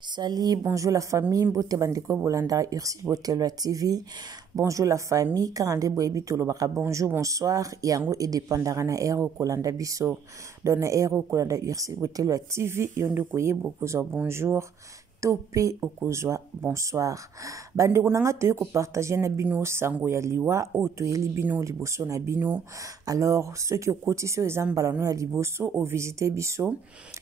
Salut, bonjour la famille, Mbote Bandeko Bolanda, Ursi Botelwa TV. Bonjour la famille, Karande Boebi Tolobaka, bonjour, bonsoir. Yango et dépendara na Ero Kolanda Biso. Dans na Ero Kolanda Ursi Botelwa TV, Yondo Koye Bokozo, bonjour. Topé Okozwa, bonsoir. Bandeko nanga toye ko partager na bino sango ya liwa, o toye li bino liboso na bino. Alors, ceux qui ont cotisé aux ambalano ya liboso, au visiter biso,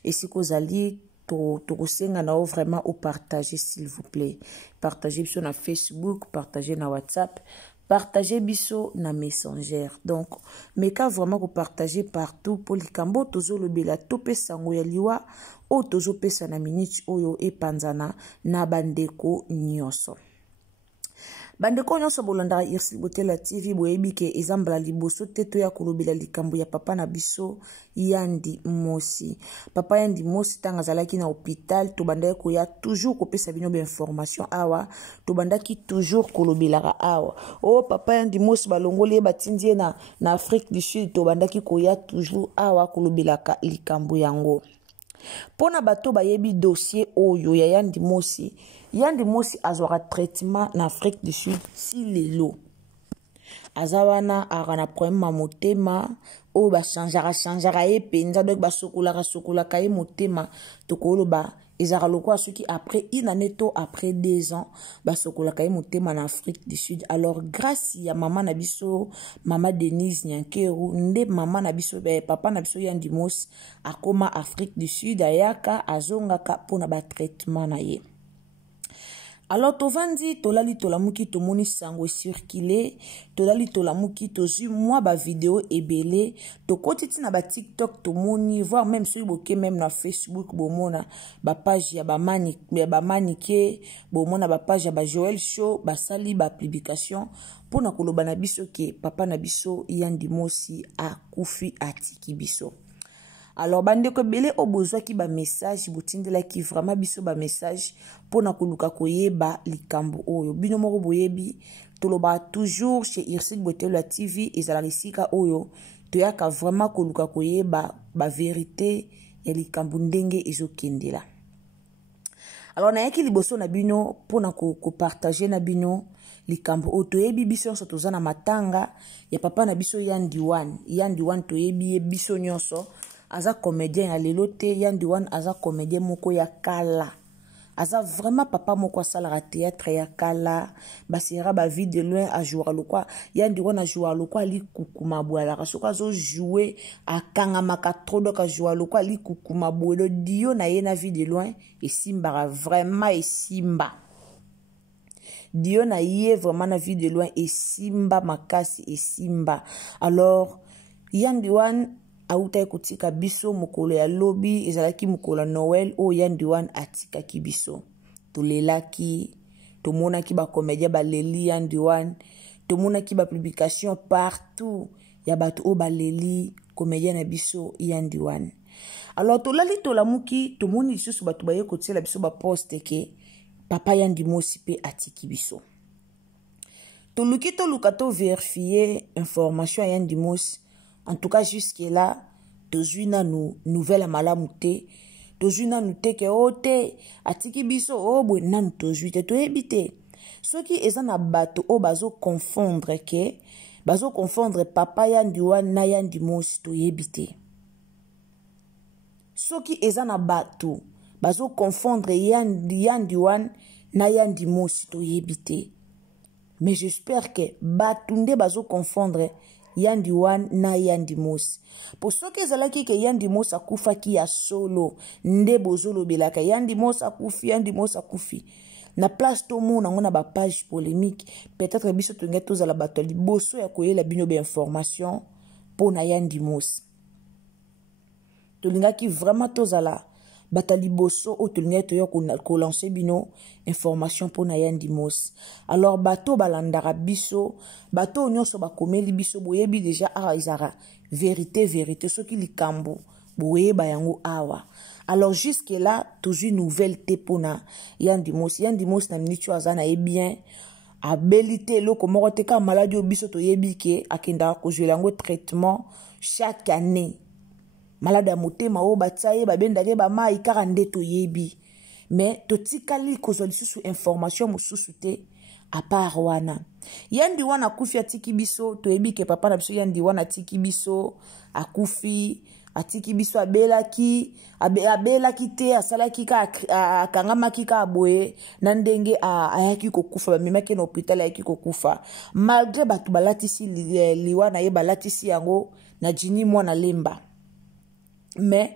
et si kozali vraiment au partager s'il vous plaît. Partagez biso na Facebook, partagez na WhatsApp, partagez biso na Messenger. Donc, mais quand vraiment vous partagez partout pour les cambo tozo le bela topé sango ya liwa o tozo pesa na minute oyo e panzana na bandeko nyonso. Bandeko nyonso bolanda Ursi Botelwa TV boyebi ke ezambala liboso teto ya kolobela likambo ya papa na biso Yandi Mosi. Papa Yandi Mosi tanga zalaki na hôpital to bandaki koya toujours kopesa bino ba information awa to bandaki toujours kolobelaka awa. Oh papa Yandi Mosi balongoli batindie na Afrique du Sud to bandaki koya toujours awa kolobelaka likambo yango. Pona bato bayebi dossier oyo ya Yandi Mosi. Yandi Mosi azwaka traitement na Afrique du Sud si lelo. Azawana arana problème ma motema o ba chanjara e penza donc ba sokolaka e motema to koloba ezara lokwa soki après une année to après 2 ans ba sokolaka e motema na Afrique du Sud. Alors grâce ya maman na biso mama Denise Nyankeru nde maman na biso papa na biso Yandi Mosi akoma Afrique du Sud ayaka azongaka pona ba traitement na ye. Alors tovandi tolali tolamuki tomoni sango circuler tolali tolamuki tozu moi ba vidéo ebele to kotiti na ba TikTok tomoni voir même sur boké même na Facebook bomona ba page ya ba manike bomona ba page ya ba Joel Show ba sali ba publication pona koloba na biso ke papa na biso Yandi Mosi a kufi atiki biso. Alors bandeko belé obozwa ki ba message botindela ki vraiment biso ba message pona koluka koyeba likambo oyo bino moko boyebi toloba toujours chez Ursi Botelwa TV ezala lisika oyo toyaka vraiment koluka koyeba ba vérité ya likambo ndenge ezokendela. Alors na yaki liboso na bino pona ko partager na bino likambo oyo toyebi biso nyonso toza na matanga ya papa na biso Yandi Wan toyebi biso nyonso. Aza comédien ya lelo te Yandi Wan aza comédien moko ya kala. Aza vraiment papa moko asalaka théâtre ya kala. Basira ba vie de loin a jouer lokwa. Yandi Wan a jouer lokwa li kukuma bwala. Soka zo jouer a kangamaka trop donc a jouer lokwa li kukuma bwelo dio na ye na vie de loin et simba vraiment et simba. Dio na ye vraiment na vie de loin et simba makasi et simba. Alors Yandi Wan auta ekotika biso mokolo ya lobi ezalaki mokolo Noël o Yandi Wan atika ki biso tolelaki tomonaki ba comédien baleli Yandi Wan tomonaki ba publication partout ya bato o baleli comédien na biso Yandi Wan. Alors tolali tolamuki tomoni lisusu bato baye kotiela biso ba poste ke papa Yandi Mosi pe atiki biso toluki toluka to vérifier information ya Yandi Mosi. En tout cas, jusque-là, tozui na nou nouvelle malamu te. Tozui na nou te ke ote. Atiki biso obwe nan tozui te. Toyebi te. Soki eza na bato o bazo confondre ke. Bazo confondre papa Yandi Wan na Yandi Mosi toyebi te. Soki eza na bato bazo confondre Yandi Wan na Yandi Mosi toyebi te. Mais j'espère que batunde bazo confondre Yandi Wan na Yandi Mos. Po soki ezalaki ke Yandi Mos akufaki ya solo nde bozolo belaka Yandi Mos akufi na place to mona ngona ba page polémique peut-être biso to ngeto za la bato liboso ya koyela bino be information po na Yandi Mos. To lingaki vraiment to zala bata liboso o to lingeto yo ko lancer bino information po na Yandi Mos. Alors bato balandara biso bato nyonso bakomeli biso boyebi déjà izara vérité soki likambo boyeba yango awa. Alors jusque là toujours nouvelle te pona Yandi Mos na minute azana e bien abilité loko moko te ka maladie biso to yebi ke akenda ko jouer yango traitement chaque année. Malade ya motema o batsaye babendake ba mai kaka nde to yebi. Mais to tikali kozwa lisusu information mosusu te à part wana. Yandi Wan akufi atiki biso to yebi ke papa na biso Yandi Wan atiki biso akufi atiki biso abelaki te asalaki ka akangamaki ka boye na ndenge ayaki kokufa bamemaki na hôpital ayaki kokufa malgré batu balatisi liwa na ye balatisi yango na Jini Mwana Lemba. Mais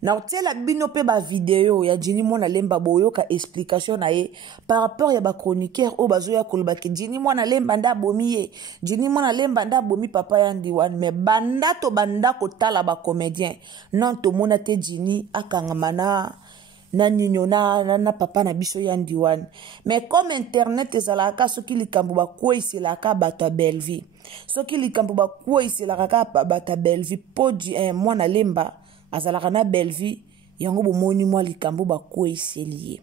na otela bino pe ba vidéo ya Jini Mwana Lemba boyoka explication na ye par rapport ya ba chroniqueur o bazoya koloba ke Jini Mwana Lemba nda bomi ye Jini Mwana Lemba nda bomi papa Yandi Wan. Mais banda ko tala ba comédien non to mona te Jini akangamana na ninyo na papa na biso Yandi Wan. Mais comme internet ezalaka soki likambo ba kweselaka bato Belleville soki likambo ba kweselaka bato Belleville po Mwana Lemba azalaka na Belleville yango bomoni mwa likambo ba kweselier.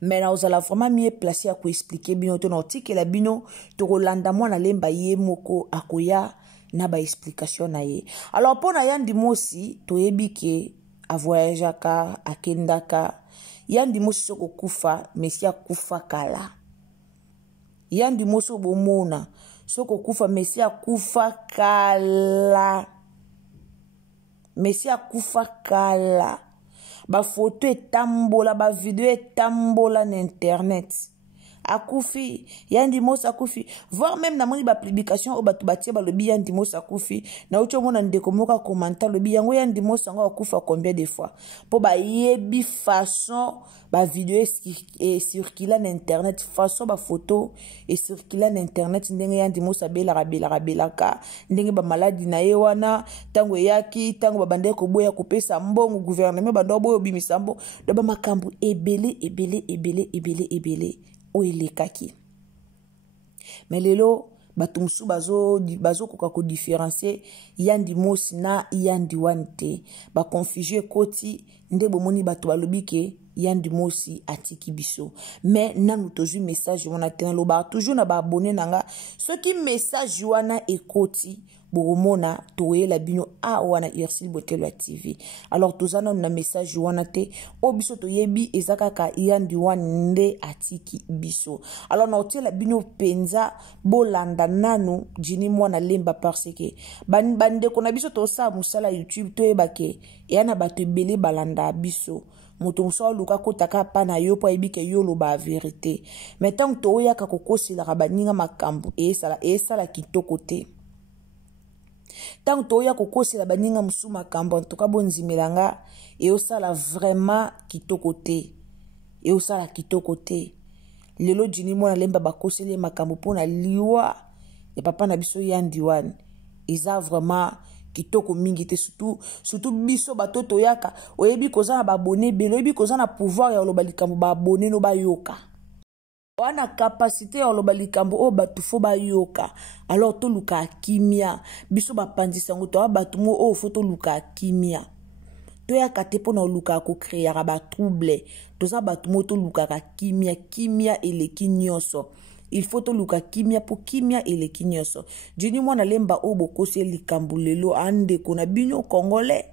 Mais na ozala vraiment mieux placé à ko expliquer bino to na otikela bino to kolanda Mwana Lemba ye moko akoya na ba explication na ye. Alors pona Yandi Mosi to yebi ke a voyageaka akendaka Yandi Mosi soko kufa mesia kufa kala. Yandi Mosi bomona soko kufa mesia kufa kala. Messi akufa kala. Ba photo etambola, ba video etambola na internet. Akufi, Yandi Mos akufi. Voir même na moni ba publication o batu batie ba lobi Yandi Mos akufi. Na ucho mona ndeko moka commentaire lobi yango Yandi Mos yango akufa combien de fois. Po ba yebi façon ba video et circuler na internet façon ba photo et circuler na internet ndenge Yandi Mos abelaka ndenge ba maladie na ye wana tango yaki tango ba bande ko boya kopesa mbongo gouvernement bando boyo bimisa mbo do ba makambu ebele oelekaki. Mais lelo batumsu bazo koka ko différencier Yandi Mos na Yandi Wan te ba confuser koti nde bomoni bato balobi ke Yandi Mosi atiki biso. Mais nanu toujours message wana te loba toujours na ba abonné nanga soki message wana ekoti boromona toyela bino a wana Ursil Botelwa TV. Alors tozana na message wana te o biso toyebi ezaka ka Yandi Wan nde atiki biso. Alors na otela bino penza bolanda nanu Jini Mwana Lemba parce que bande kona biso to sa musala YouTube toyeba ke yana bato ebele balanda biso. Moto mso luka kotaka pa na yo po ebike yo lo ba vérité. Mais tant to oyaka kokosila baninga makambu esala kitoko te. Tant to oya kokosila baninga musu makambu en tout cas bonzimelanga et osala vraiment kitoko te. Et osala kitoko te. Lelo Jini Mwana Lemba bakosele makambu pona liwa et papa na biso Yandi Wan. Eza vraiment kitoko mingi te surtout biso batoto yaka oyebi kozana ba abonné belo oyebi kozana pouvoir ya loba likambo ba abonné no ba yoka wana capacité ya loba likambo o batu fo ba yoka. Alors to luka kimia biso ba pandisa ngo to batu mo o fo to luka kimia to ya kate pona luka ko créer ba trouble to za batu mo to luka ka kimia eleki nyonso. Il faut to luka kimia po kimia eleki nyonso. Jini Mwana Lemba o bokose likambo lelo ande kona bino congolais.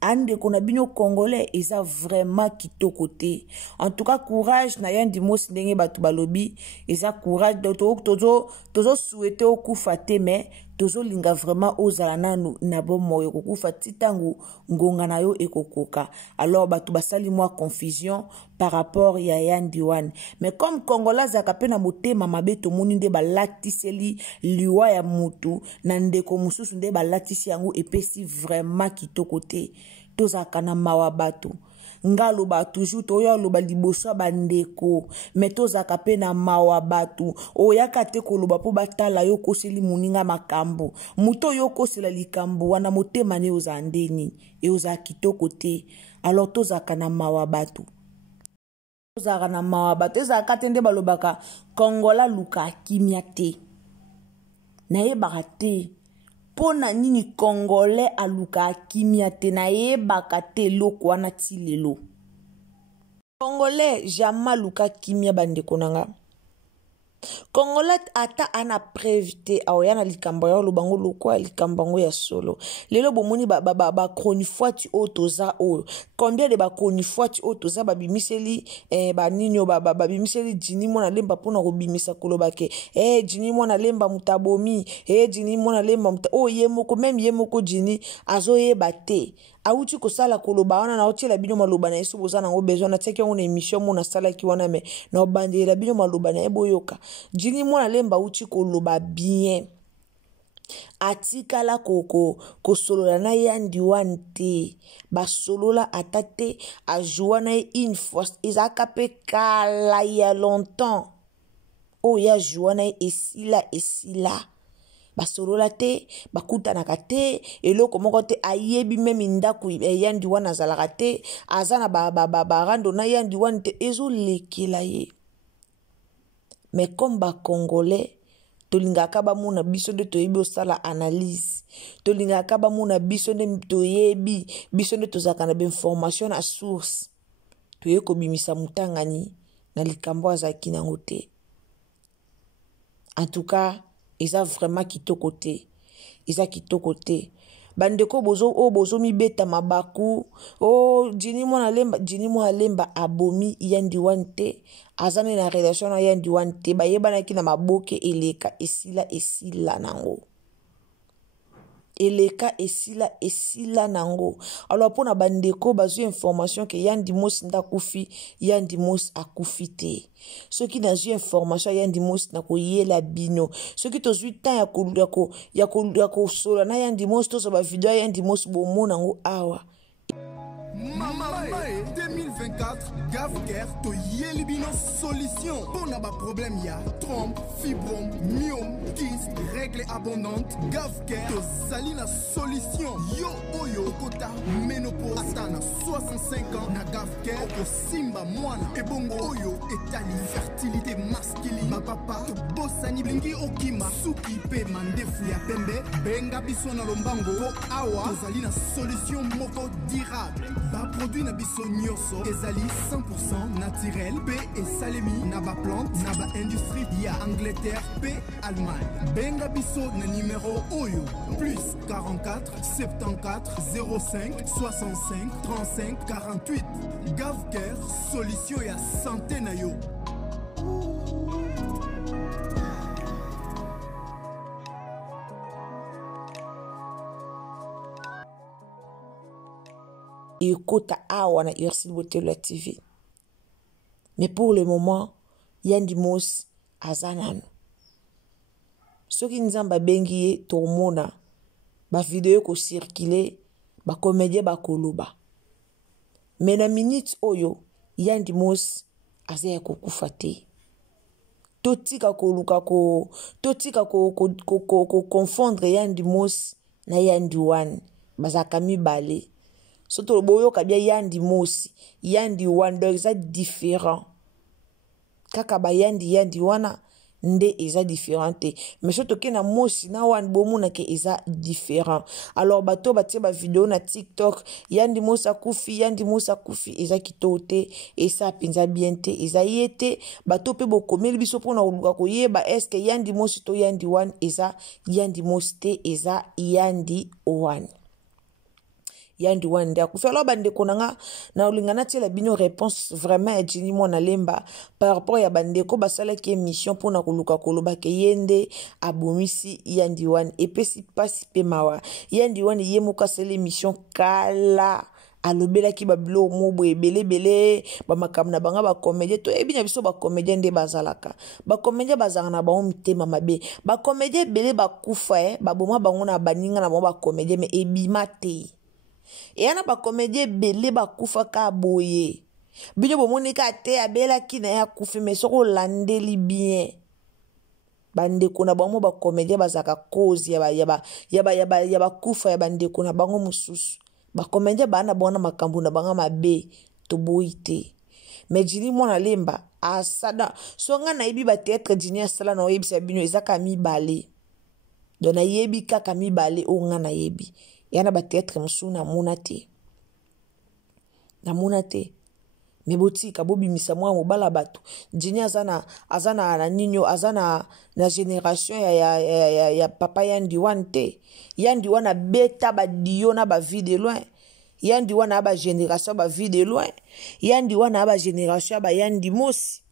Ande kona bino congolais eza vraiment kitoko te. En tout cas courage na Yandi Mos ndenge batu balobi eza courage tozo souhaiter okufa te mais tozolinga vraiment ozala nanu na bomoyo kokufa titangu ngonga na yo ekokoka. Alors bato basali mwa confusion par rapport ya Yandi One. Mais comme Congolais zaka na motema mabe tomoni nde balatiseli liwa ya mutu na ndeko mususu nde balatisi yango epesi vraiment kitoko te. Tozaka na mawa bato. Ngalo ba toujours toyo loba liboso bandeko mais tozaka pe na mawa batu oyaka te koloba po batala yo koseli muninga makambo muto yo kosela likambo wana motema ne ozandeni e oza kitoko te. Alors tozaka na mawa batu ezaka te nde balobaka Kongola luka kimia te na yebaka te pona nini Congolais aluka kimia te na yebaka te loko wana ti lelo. Congolais jamais luka kimia bandeko nanga. Congolais ata ana previte aoyana likambo ya lobango loko likambo ngo ya solo. Lelo bomoni ba kroni fuati otoza o. Combien de ba kroni fuati otoza babimiseli ba ninyo babimiseli jini mona lemba pona kobimisa kolobake jini mona lemba mutabomi jini mona lemba yemoko même yemoko jini azoyeba te. Auti kosala koloba wana na otela bino maloba na yesu bozana ngo besoin na teki on émission mona sala ki wana me na obandela bino maloba na eboyoka jini mona lemba uti koloba bien atikala kosolola na Yandi One te basolola atate ajoua na une fois ezaka pe kala ya longtemps ya joua na esila basolola te bakutanaka te eloko moko te ayebi meme ndaku Yandi One azalaka te azana barando na Yandi One te ezolekela ye. Mais comme ba Congolais tolingaka bamona biso nde toyebi osala analyse tolingaka bamona biso nde toyebi biso nde tozaka na information na source toye kobimisa mutangani na likambo azaki nango te. En tout cas eza vraiment kitoko te. Eza kitoko te. Bandeko bozo mi beta mabaku. Jini mwana lemba abomi Yandi One te. Azane na relation na Yandi One te. Bayeba na ki na maboke eleka esila nango. Eleka esila nango. Alors pona bandeko bazo information que Yandi Mos nda kufi Yandi Mos akufi te. Ceux qui n'ont information Yandi Mos na ko yela bino. Ceux qui tozu temps ya ko sola na Yandi Mos to so ba video Yandi Mos bo mona ngo awa. Mama 2024 Gavker to yelibino solution pour na ba problème ya trompe, fibrome, myome, kyste, règle abondante Gavker to salina solution yo oyo kota ménopause atana 65 ans na Gavker ko simba mwana ebongo oyo etali fertilité masculine ba papa to bosani blingi okima suki pe mandefu ya pembe benga biso na lombango ko awa to salina solution moko durable ba produit na biso nyoso ezali 100% naturel pe esalemi na ba plante na ba industrie ya Angleterre pe Allemagne. Benga biso na numéro oyo plus 44 74 05 65 35 48. Gavker solution ya santé na yo. Et kota awa na Ursil Botelo TV. Mais pour le moment, Yandi Mos azanano. Soki nzamba bengi ye tomona ba video ko circuler ba comédien ba koloba. Mais na minute oyo Yandi Mos azaya ko kufate. Totika ko confondre Yandi Mos na Yandi One bazaka mibale. Surtout le boyo kabia Yandi Mos Yandi One donc ça différent. Kaka ba Yandi wana nde eza différente. Mais surtout que na Mosi na One bomona ke eza différent. Alors bato batie ba vidéo na TikTok Yandi Mos akufi eza kitote et ça penza bien te eza yete bato pe bokomeli biso pona oluka koyeba est-ce que Yandi Mos to Yandi One eza Yandi Mos te eza Yandi One. yandi wande akufi. Alors bande konanga na olingana la bino réponse vraiment ya Jini Mwana Lemba par rapport ya bande ko basala ki émission pour na koluka koloba ke yende abomisi yandi wan epesi pasi pe mawa yandi wan yemuka sele émission kala alobela ki babilo mobo ebele ba makam na banga ba comédien to ebinya biso ba comédien nde bazalaka ba comédien bazanga na ba mitema mabe ba comédien belé ba kufa ba boma bango na baninga na ba comédien mais ebima te et yana ba comédien belé ba kufa ka boye binyo bomoni ka te abela ki na ya kufi mais soko landeli bien bande kuna bango ba comédien bazaka cause ya ba kufa ya bande kuna bango mususu ba comédien bana bona makambu na banga mabe to boite mais Jini Mwana Lemba asada songa na ibi ba théâtre Jini asala na yebi sa bino ezaka mi balé dona yebi kaka mi balé o nga na yebi yana ba théâtre musuna monate na monate me botika bobimisa mwa mobala bato Jini azana na ninyo azana na génération ya papa yandi wante yandi wana beta ba dio na ba vie de loin yandi wana ba génération ba vie de loin yandi wana ba génération ba yandi mosi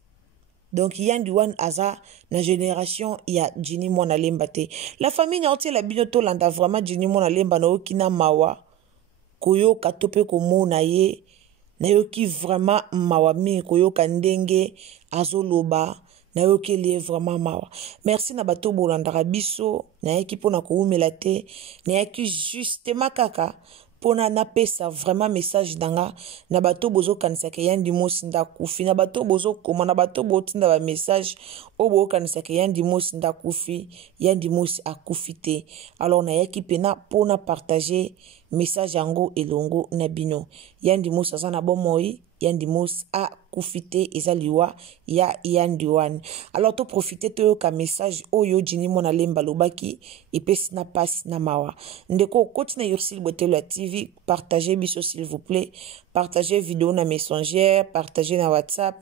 donc yandi wana aza na génération ya Jini Mwana Lemba te la famille entière la bino to landa vraiment Jini Mwana Lemba na okina mawa koyoka to pe komona ye na yoki vraiment mawa mi koyoka ndenge azoloba na yoki lié vraiment mawa merci na bato bolandaka biso na yaki pona koumela te na yaki justement kaka pona na pesa vraiment message danga na bato bozo kanisa ke yandi mosi nda kufi na bato bozo koma na bato botinda ba message obo kanisa ke yandi mosi nda kufi yandi mosi akufi te alors na yaki pena pona partager message yango elongo na bino yandi mosi azana bomoi yandi mosi a kufite ezaliwa ya yandi wan alors to profiter to ka message oyo Jini Mwana Lemba lobaki epesi na pasi na mawa ndeko koti na Ursil Botelo TV partagez biso s'il vous plaît partagez vidéo na messenger partagez na WhatsApp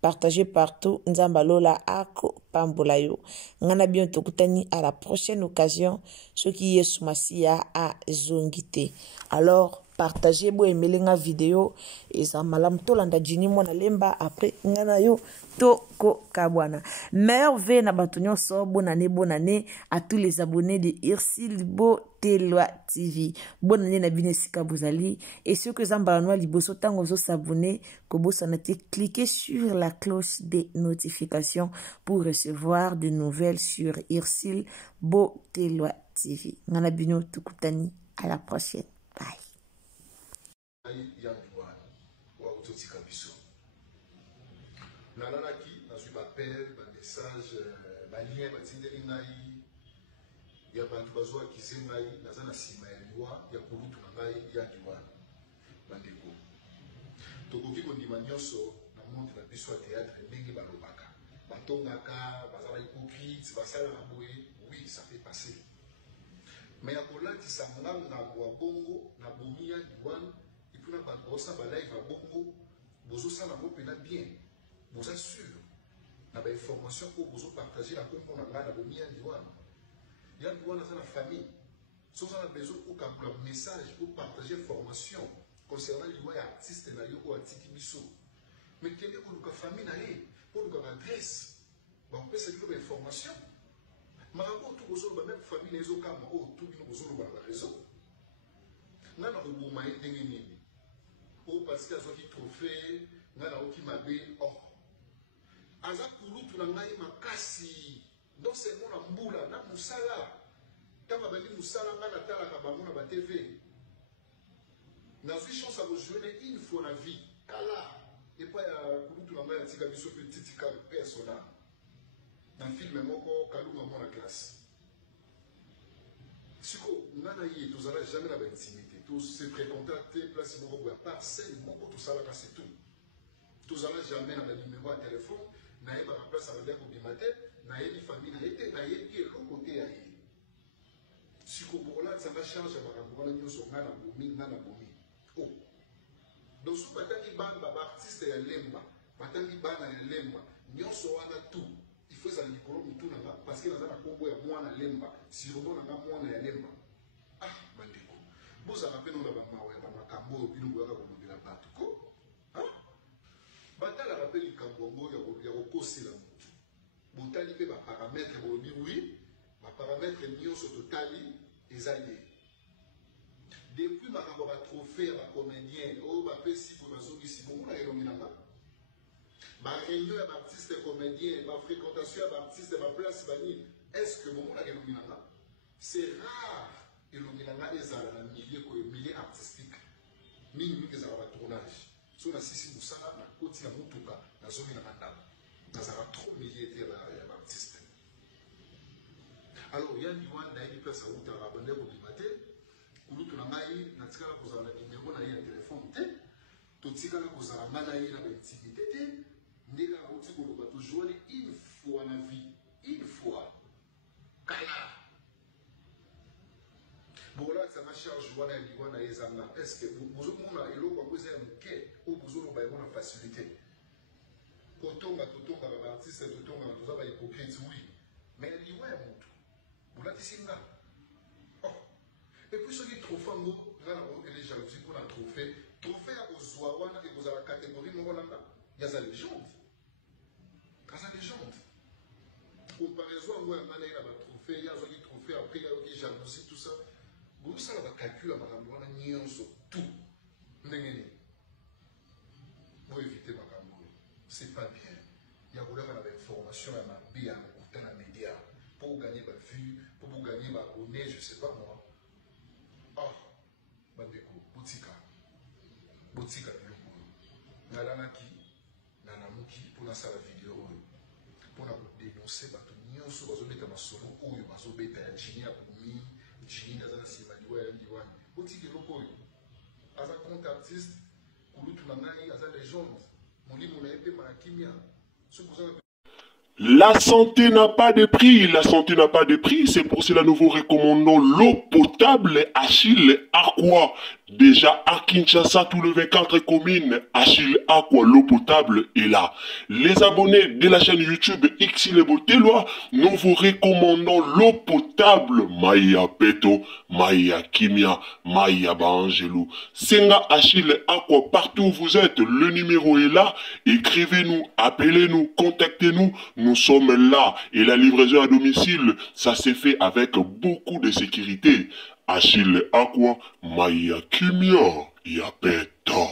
partagez partout nzamba lola ako pambola yo ngana bien tokutani à la prochaine occasion ce qui est sumasia a zongite alors partagez bo emelenga vidéo eza malam to landa Jini Mwana Lemba après ngana yo to ko kabwana merveille na bato nyonso bonne année à tous les abonnés de Ursil Botelo TV bonne année na bino sika bozali et ceux que zambala noa liboso tango zo s'abonner ko bosana te cliquez sur la cloche des notifications pour recevoir de nouvelles sur Ursil Botelo TV ngana bino tukutani à la prochaine bye. Nalanaki, na suis appel, ma message, ma lien, ma tindeli ngai, ya bantu bazwa kise ngai, nazana sima ya liwa, ya kurutu na ngai, ya liwa, bandeko. Tokoki kondima nyonso, na monde na biso ya théâtre, ndenge balobaka. Batongaka, bazala hypocrite, basala na boye, oui, ça fait passer. Mais ya kolati sa nganga wa bongo, na bomi ya liwa, et puis na bandosa balai va bongo, bozo sa na mopena bien. Vous assure, dans l'information que vous partagez la comprendre dans la bomie à Diwan. Il y a dans la famille. Si vous avez besoin d'un message pour partager l'information concernant les artistes ou artistes Misso. Mais quelle est la famille pour une adresse? On peut se dire l'information. Mais encore tout le monde, même famille, les autres, tout le monde a raison. Nous avons un moment où parce qu'il y a des trophées, nous avons un oh. Aza kulutu na ngai makasi donc c'est mon ambula na musala tanga bali musala nga na tala ka bango na ba TV na zui chance à vous jouer une fois na vie kala et pas ya kulutu na ngai atika biso petite cas personnel na film moko kalunga mona classe siko ngana yi tozala jamais na ba intimité tous se fréquenter place moko ya par scène moko tosala ka c'est tout tozala jamais na ba numéro à téléphone na ye ba place à la bimate na ye ni famille na ye na ye qui est le côté ya ye siko bola ça va changer ba ngana nyoso ngana bomi oh donc so bataki banda ba artiste ya lemba bataki bana ya lemba nyoso wana tout il faut ça likolo mutu na parce que nazana kombo ya mwana lemba si rono na mwana ya lemba ah bandeko boza rapeno na ba mawa likambo bino boyaka kolobela bato ko batala rappel likambo yango ya kokosela motu botali mpe baparametre bolobi wi baparametre nyonso totali eza ye depuis makambo batrophée ya bacomédien oyo bapesi po bazongisi bomona elongi nanga baréunion ya baartiste comédien bafréquentation ya baartiste baplace banini est-ce que bomona elongi nanga c'est rare elongi nanga ezala na milieu artistique mingi ezala batournage so nasisi mosala nakoti na motuka nazongi na mandako nazala trop millier te ya baartiste alors yani wana nayebi place autaka bande kobima te kulutu na ngai natikala kozala na nimero na ye ya telefone te totikala kozala nga na ye na baintimité te ndenge akoti koloba tojoine une fois na vie une fois kala bolatanga charge wana ya liwa na ye ezanga estce bozomona eloko yango eza ya moke oyo bozoloba yango na facilité totongaka baartiste totongaka toza bahypocrite wi mais ya liwa ya motu bolatisi nga epuis soki trophée yango nga na kookele jalousie mpona trophée ya kozwa wana ekozala catégorie moko nanga yaza légende aza légende comparaison yango yanga na ye na batrophée ye azwaki trophée après yayoki jalousie tout ça bosala bacalcule ya makambo wana nyonso tout ndenge nini boevite makambo oyo c'est pas bien ya kolaka na bainformation ya mabe ya kokuta na média mpo koganye bavue mpo koganye baabonné je sais pas moi bandeko botika biloko oyo nalalaki nanamuki mpo nasala video oyo mpona kodenonse bato nyonso bazobeta masolo oyo bazobeta ya jini ya bomi jini aza na nsima liwa ya liwani botika eloko oyo aza compte artiste kulutu na ngai aza légende molimo na ye mpe malakimia soki ozana. La santé n'a pas de prix, la santé n'a pas de prix, c'est pour cela nous vous recommandons l'eau potable Achille Aqua. Déjà à Kinshasa, tous les 24 communes, Achille Aqua, l'eau potable est là. Les abonnés de la chaîne YouTube Xile Boteloa, nous vous recommandons l'eau potable Maya Peto, Maya Kimia, Maya Bangelou. Senga Achille Aqua, partout où vous êtes, le numéro est là. Écrivez-nous, appelez-nous, contactez-nous. Nous sommes là et la livraison à domicile, ça s'est fait avec beaucoup de sécurité. Achille Aqua, Maya Kimia, Yapeto.